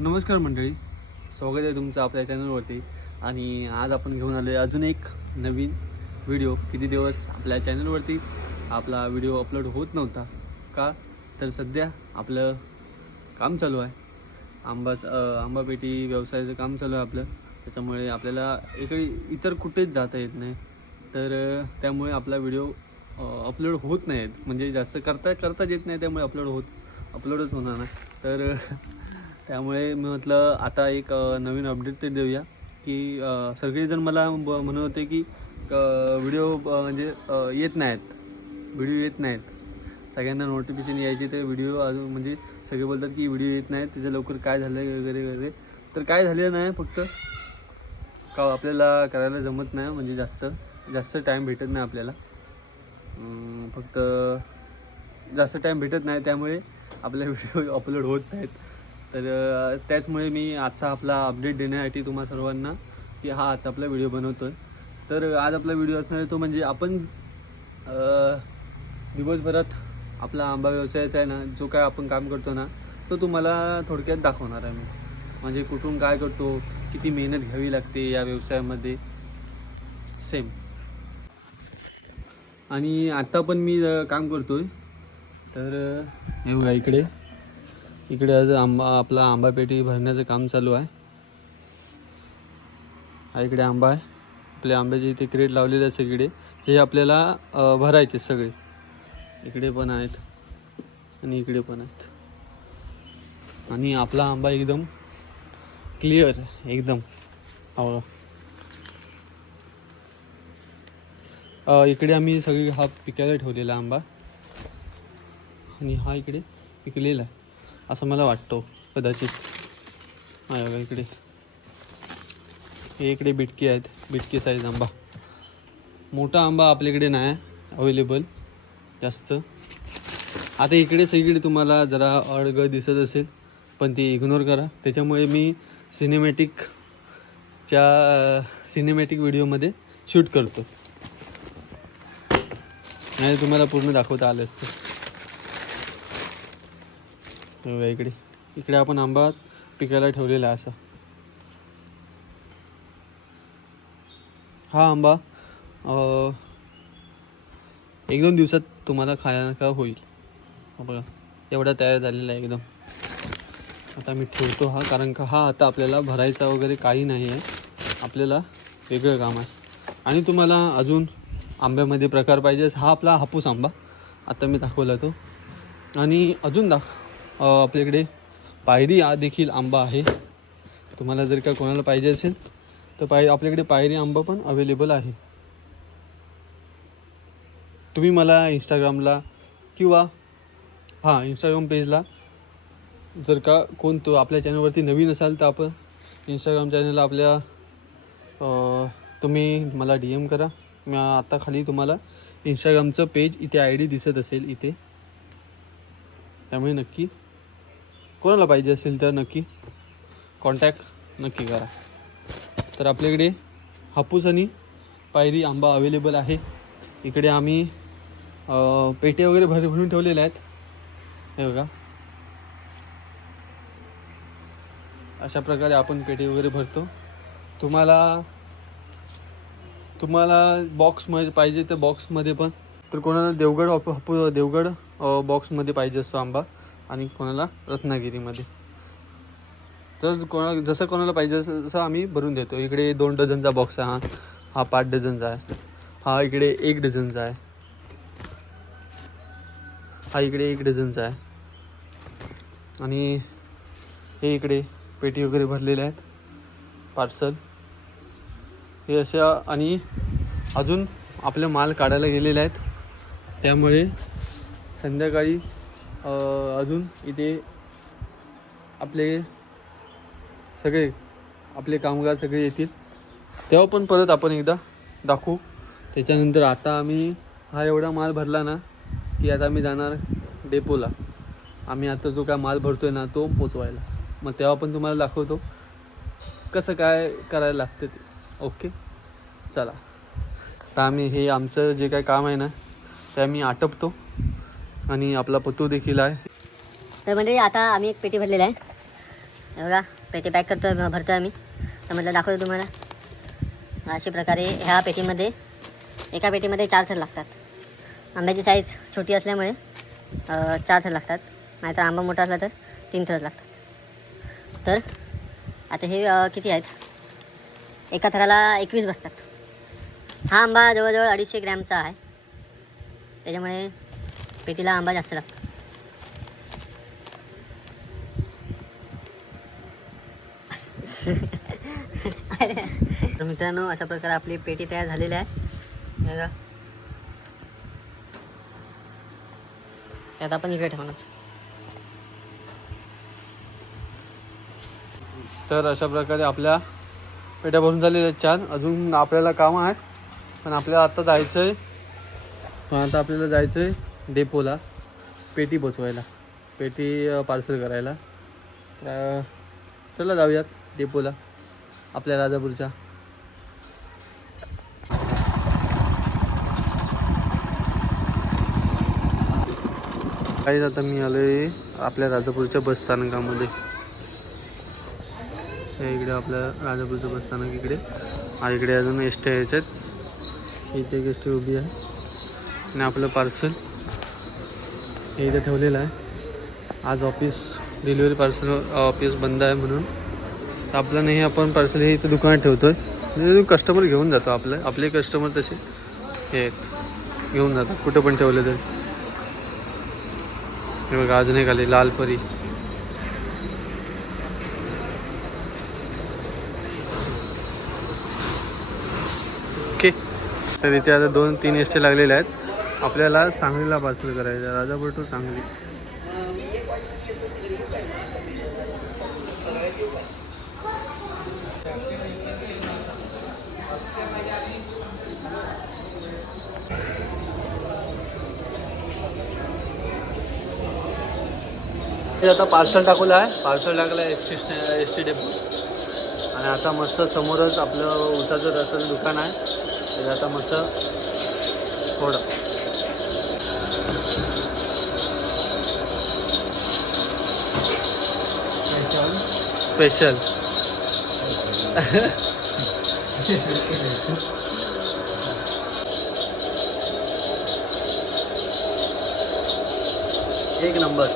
नमस्कार मंडळी, स्वागत आहे तुमचं आपल्या चॅनलवरती. आणि आज आपण घेऊन आलो आहे अजून एक नवीन व्हिडिओ. किती दिवस आपल्या चॅनलवरती आपला व्हिडिओ अपलोड होत नव्हता का, तर सध्या आपलं काम चालू आहे. आंबापेटी व्यवसायाचं काम चालू आहे आपलं. त्याच्यामुळे आपल्याला इतर कुठेच जाता येत नाही, तर त्यामुळे आपला व्हिडिओ अपलोड होत नाहीत. म्हणजे जास्त करताच येत नाही, त्यामुळे अपलोडच होणार नाही. तर त्यामुळे मी म्हटलं आता एक नवीन अपडेट ते देऊया की सगळेजण मला म्हणत होते की व्हिडिओ येत नाहीत. सगळ्यांना नोटिफिकेशन यायचे, ते व्हिडिओ अजून म्हणजे सगळे बोलतात की व्हिडिओ येत नाहीत, त्याच्या लवकर काय झालं वगैरे वगैरे. तर काय झालेलं नाही, फक्त का आपल्याला करायला जमत नाही, म्हणजे जास्त टाईम भेटत नाही आपल्याला. फक्त जास्त टाईम भेटत नाही, त्यामुळे आपले व्हिडिओ अपलोड होत नाहीत. तर त्याचमुळे मी आजचा आपला अपडेट देण्यासाठी तुम्हा सर्वांना की आजचा आपला व्हिडिओ बनवतो आहे. तर आज आपला व्हिडिओ असणार आहे तो म्हणजे आपण दिवसभरात आपला आंबा व्यवसायाचा आहे ना, जो काय आपण काम करतो ना, तो तुम्हाला थोडक्यात दाखवणार आहे मी. म्हणजे कुठून काय करतो, किती मेहनत घ्यावी लागते या व्यवसायामध्ये, सेम. आणि आत्ता पण मी काम करतो आहे. तर हे बघा, इकडे आज आपला आंबापेटी भरण्याचं काम चालू आहे. हा इकडे आंबा आहे, आपल्या आंब्याचे इथे क्रेट लावलेले आहे सगळे. हे आपल्याला भरायचे सगळे. इकडे पण आहेत आणि इकडे पण आहेत. आणि आपला आंबा एकदम क्लिअर, एकदम. इकडे आम्ही सगळी हा पिकायला ठेवलेला आंबा, आणि हा इकडे पिकलेला आहे असं मला वाटतो कदाचित. हा बघा इकडे, हे इकडे बिटकी आहेत, बिटकी साईज आंबा. मोठा आंबा आपल्याकडे नाही अवेलेबल जास्त. आता इकडे सगळीकडे तुम्हाला जरा अडगळ दिसत असेल, पण ती इग्नोर करा. त्याच्यामुळे मी सिनेमॅटिक व्हिडिओमध्ये शूट करतो, नाही तुम्हाला पूर्ण दाखवता आलं असतं. इकडे आपण आंबा पिकायला ठेवलेला आहे असा. हा आंबा 1-2 दिवसात तुम्हाला खायला होईल. बघा एवढा तयार झालेला आहे एकदम. आता मी ठेवतो हा, कारण का हा आता आपल्याला भरायचा वगैरे काही नाही आहे, आपल्याला वेगळं काम आहे. आणि तुम्हाला अजून आंब्यामध्ये प्रकार पाहिजे, हा आपला हापूस आंबा आता मी दाखवला तो. आणि अजून आपल्याकडे पायरी देखील आंबा आहे. तुम्हाला जर का कोणाला पाहिजे असेल तर आपल्याकडे पायरी आंबा पण अवेलेबल आहे. तुम्ही मला इंस्टाग्रामला किंवा इंस्टाग्राम पेजला, जर का तो आपल्या चॅनलवरती नवीन असाल तर आपण इंस्टाग्राम चॅनलला आपल्या तुम्ही मला DM करा. मी आता खाली तुम्हाला इंस्टाग्रामचं पेज इथे ID दिसत असेल इथे. त्यामुळे नक्की कोणाला पाहिजे असेल तर नक्की कॉन्टॅक्ट नक्की करा. तर आपल्याकडे हापूस आणि पायरी आंबा अवेलेबल आहे. इकडे आम्ही पेटे वगैरे भरून ठेवलेले आहेत. हे बघा, अशा प्रकारे आपण पेटे वगैरे भरतो. तुम्हाला बॉक्समध्ये पाहिजे तर बॉक्समध्ये पण. तर कोणाला देवगड बॉक्समध्ये पाहिजे असतो आंबा, आणि कोणाला रत्नागिरीमध्ये. तर जसं कोणाला पाहिजे तसं आम्ही भरून देतो. इकडे 2 डझनचा बॉक्स आहे, हा 5 डझनचा आहे, हा इकडे 1 डझनचा आहे, हा इकडे 1 डझनचा आहे. आणि हे इकडे पेटी वगैरे भरलेले आहेत, पार्सल हे अशा. आणि अजून आपले माल काढायला गेलेले आहेत, त्यामुळे संध्याकाळी अजून इथे आपले कामगार सगळे येतील, तेव्हा पण परत आपण एकदा दाखवू. त्याच्यानंतर आता आम्ही हा एवढा माल भरला ना की आता आम्ही जाणार डेपोला. आम्ही आता जो काय माल भरतो आहे ना तो पोचवायला, मग तेव्हा पण तुम्हाला दाखवतो कसं काय करायला लागतं ते. ओके, चला. आता आम्ही आमचं जे काय काम आहे ना ते आम्ही आटपतो, आणि आपला पत्तू देखील आहे. तर म्हणजे आता आम्ही एक पेटी भरलेला आहे. हे बघा पेटी पॅक करतो भरतो आम्ही. तर म्हटलं दाखवतो तुम्हाला. अशा प्रकारे ह्या पेटीमध्ये एका पेटीमध्ये 4 थर लागतात. आंब्याची साईज छोटी असल्यामुळे 4 थर लागतात. नाहीतर आंबा मोठा असला तर 3 थर लागतात. तर आता हे किती आहेत, एका थराला 21 बसतात. हा आंबा जवळजवळ 250 ग्रॅमचा आहे. त्याच्यामुळे पेटीला आंबा जास्त लागतो. तर मित्रांनो, अशा प्रकारे आपली पेटी तयार झालेली आहे. बघा, त्यात आपण इकडे ठेवणार. तर अशा प्रकारे आपल्या पेट्या भरून झालेल्या आहेत 4. अजून आपल्याला काम आहे, पण आपल्याला आता जायचं आहे. आपल्याला जायचं आहे डेपोला पेटी पोचवायला, पेटी पार्सल करायला. तर चला जाऊयात डेपोला आपल्या राजापूरच्या. काही आता मी आलो आहे आपल्या राजापूरच्या बसस्थानकामध्ये. इकडे आपल्या राजापूरचं बसस्थानक इकडे. इकडे अजून एस टी यायच्यात. इथे एक एस टी उभी आहे आणि आपलं पार्सल हे इथे ठेवलेलं आहे. आज ऑफिस डिलिव्हरी पार्सल ऑफिस बंद आहे म्हणून तर आपलं नाही, आपण पार्सल हे इथं दुकानात ठेवतो आहे. म्हणजे कस्टमर घेऊन जातो. आपले कस्टमर तसे हे आहेत, घेऊन जातात कुठं पण ठेवले तरी. हे बघा अजून एक आले लालपरी. ओके, तर इथे आता 2-3 एस टी लागलेले आहेत. आपल्याला सांगलीला पार्सल करायचं, राजापूर टू सांगली. आता पार्सल टाकलं आहे, पार्सल टाकलं आहे एस टी डेपो. आणि आता मस्त समोरच आपलं उसाचं रसाचं दुकान आहे. त्याचं आता मस्त थोडं स्पेशल एक नंबर.